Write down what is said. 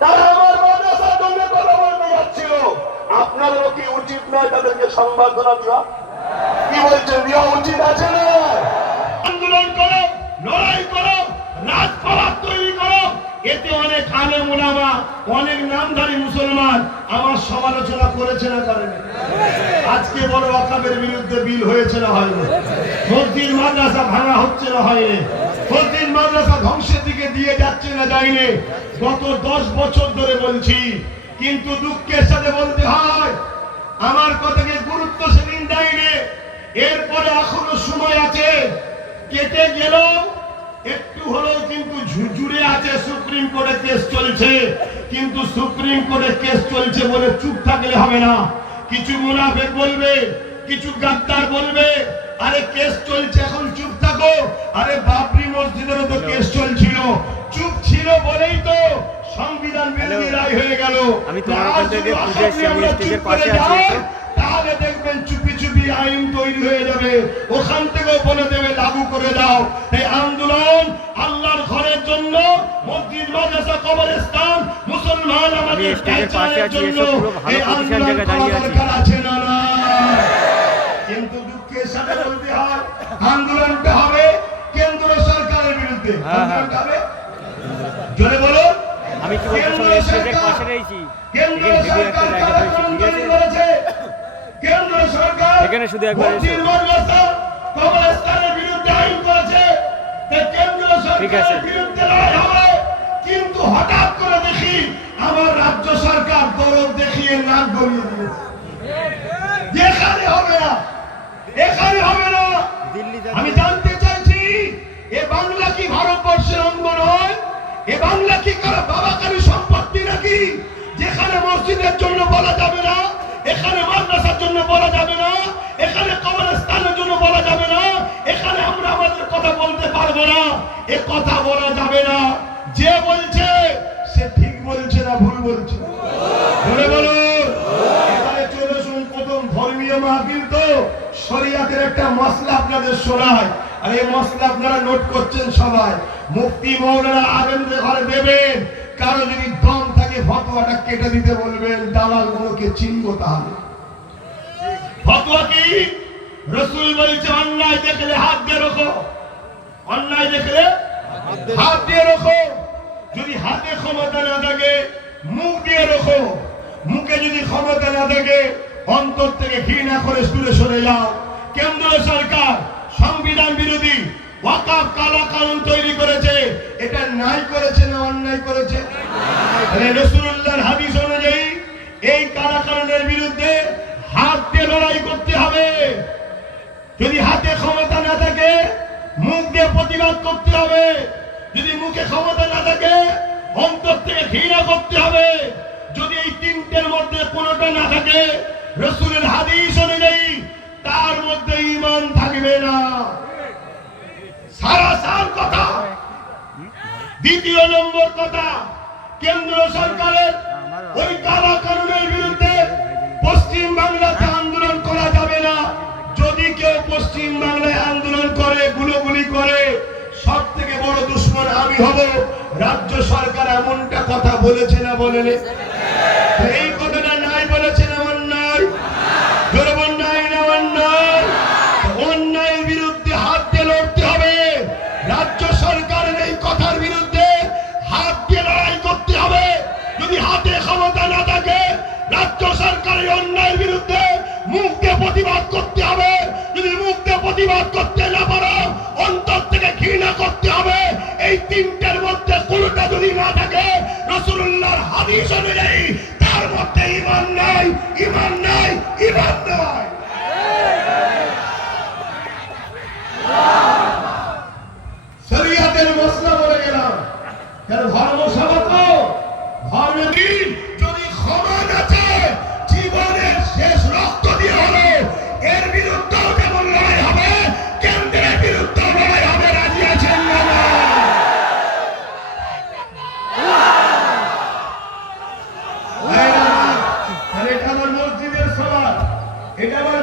তারা আমার মাদ্রাসার জন্য কথা বলতে যাচ্ছিল। আপনাদেরও কি উচিত নয় তাদেরকে সংবর্ধনা দেওয়া? কি বলছেন, দেওয়া উচিত আছে না? আন্দোলন করো, লড়াই করো, রাজপথ তৈরি করো। এতে অনেক আলেম ওলামা, অনেক নামধারী মুসলমান আমার সমালোচনা করেছে না করেনি? আজকে বড় ওয়াকাফের বিরুদ্ধে বিল হয়েছে না হয়নি? মসজিদ মাদ্রাসা ভাঙা হচ্ছে না হয়নি? মসজিদ মাদ্রাসা ধ্বংসের দিকে দিয়ে যাচ্ছে না যায়নি? গত 10 বছর ধরে বলছি, কিন্তু দুঃখের সাথে বলতে হয় আমার কথাকে গুরুত্ব সেদিন দেয়নি। এরপরে এখনো সময় আছে, কেটে গেল একটু হলেও, কিন্তু ঝুড়ে আছে। সুপ্রিম কোর্টে কেস চলছে, কিন্তু সুপ্রিম কোর্টে কেস চলছে বলে চুপ থাকলে হবে না। কিছু মুনাফিক বলবে, কিছু গাদ্দার বলবে, আরে কেস চলছে এখন চুপ থাকো। আরে বাবরি মসজিদেরও তো কেস চলছিল, চুপ ছিল বলেই তো সংবিধান বিরোধী রায় হয়ে গেল। আমি তোমার ওখান থেকে খুঁজে এসেছি, আমি স্টেজের পাশে আছি। তাহলে দেখবেন চুপি চুপি আইন তৈরি হয়ে যাবে, ওখান থেকেও বলে দেবে লাগু করে দাও। এই আন্দোলন আল্লাহর ঘরের জন্য, মসজিদ মাদ্রাসা কবরস্থান মুসলমান আমাদের পেঁচানোর জন্য এই আন্দোলন করা দরকার আছে না? কিন্তু দুঃখের সাথে বলতে হয় আন্দোলনটা হবে কেন্দ্র সরকারের বিরুদ্ধে। জোরে বলুন। আমি কি বলতে স্টেজের পাশে রয়েছি, কেন্দ্র সরকার কারাকানুন তৈরি করেছে। কেন্দ্র সরকার এখানে শুধু একবার মসজিদ মাদ্রাসা কবরস্থানের বিরুদ্ধে আইন করেছে। কেন্দ্র সরকারের বিরুদ্ধে লড়াই হবে, কিন্তু হঠাৎ করে দেখি আমার রাজ্য সরকার দরদ দেখিয়ে নাক গলিয়ে দিয়েছে। এখানে হবে না, এখানে হবে না। আমি জানতে চাইছি, এ বাংলা কি ভারতবর্ষের অঙ্গ নয়? এ বাংলা কি কারো বাবাকারী সম্পত্তি নাকি? যেখানে মসজিদের জন্য বলা যাবে না, এখানে মাদ্রাসার জন্য বলা যাবে না, এখানে কবরস্থানের জন্য বলা যাবে না, এখানে আমরা আমাদের কথা বলতে পারবো না, এ কথা বলা যাবে না। যে বলছে সে ঠিক বলছে না ভুল বলছে? বলে বলুন। এবারে চলে শুনুন, প্রথম ধর্মীয় মাহফিল তো শরিয়াতের একটা মশলা আপনাদের শোনায়, আর এই মশলা আপনারা নোট করছেন সবাই। মুফতি মৌলানা আলেমদের ঘরে দেবেন, কারো যদি দম থাকে ফতোয়াটা কেটে দিতে বলবেন, দালালগুলোকে চিনবো। তাহলে ফতোয়া কি? রাসূল বলেছে অন্যায় দেখলে হাত দিয়ে রাখো, অন্যায় দেখলে হাত দিয়ে রাখো। যদি হাতে ক্ষমতা না থাকে মুখ দিয়ে রাখো, মুখে যদি ক্ষমতা না থাকে অন্তর থেকে ঘৃণা করে দূরে সরে যাও। কেন্দ্র সরকার সংবিধান বিরোধী ওয়াকফ কালাকানুন তৈরি করেছে, এটা ন্যায় করেছে না অন্যায় করেছে? রাসূলুল্লাহর হাদিস অনুযায়ী এই কালাকানুনের বিরুদ্ধে হাত দিয়ে লড়াই করতে হবে। যদি হাতে ক্ষমতা না থাকে মুখ দিয়ে প্রতিবাদ করতে হবে। যদি মুখে ক্ষমতা না থাকে অন্তর থেকে ঘৃণা করতে হবে। যদি এই তিনটের মধ্যে কোনোটা না থাকে রাসূলের হাদিস অনুযায়ী তার মধ্যে ঈমান থাকবে না। সারাসার কথা। দ্বিতীয় নম্বর কথা, কেন্দ্র সরকারের ওই কালা কানুনের বিরুদ্ধে পশ্চিম বাংলাতে আন্দোলন করা যাবে না। যদি কেউ পশ্চিম বাংলায় আন্দোলন করে, গুলোগুলি করে, সব থেকে বড় দুশ্মন আমি হব। রাজ্য সরকার এমনটা কথা বলেছে না বলেনি? এই কথাটা নাই বলেছে না অন্যায়? জোরে বল, নাই না অন্যায়? অন্যায়ের বিরুদ্ধে হাত দিয়ে লড়তে হবে। রাজ্য সরকারের এই কথার বিরুদ্ধে হাত দিয়ে লড়াই করতে হবে। যদি হাতে ক্ষমতা না থাকে রাজ্য সরকারের অন্যায়ের বিরুদ্ধে মুখ দিয়ে প্রতিবাদ করতে হবে। যদি মুখ দিয়ে প্রতিবাদ করতে না পারো অন্তর থেকে ঘৃণা করতে হবে। এই তিনটের মধ্যে কোনোটা যদি না থাকে রাসূলুল্লাহর হাদিস অনুযায়ী তার মধ্যে ঈমান নাই, ঈমান নাই, ঈমান নাই। শরিয়াতের মসলা বলে গেলাম, কেন ধর্ম সভা তো ধর্মের যদি ক্ষমা আছে জীবনের শেষ রক্ত দিয়ে হলো এর বিরুদ্ধেও যেমন লড়াই হবে, কেন্দ্রের বিরুদ্ধে লড়াই হবে। রাজি আছেন না? এটা আমার মসজিদের সভা, এটা আমার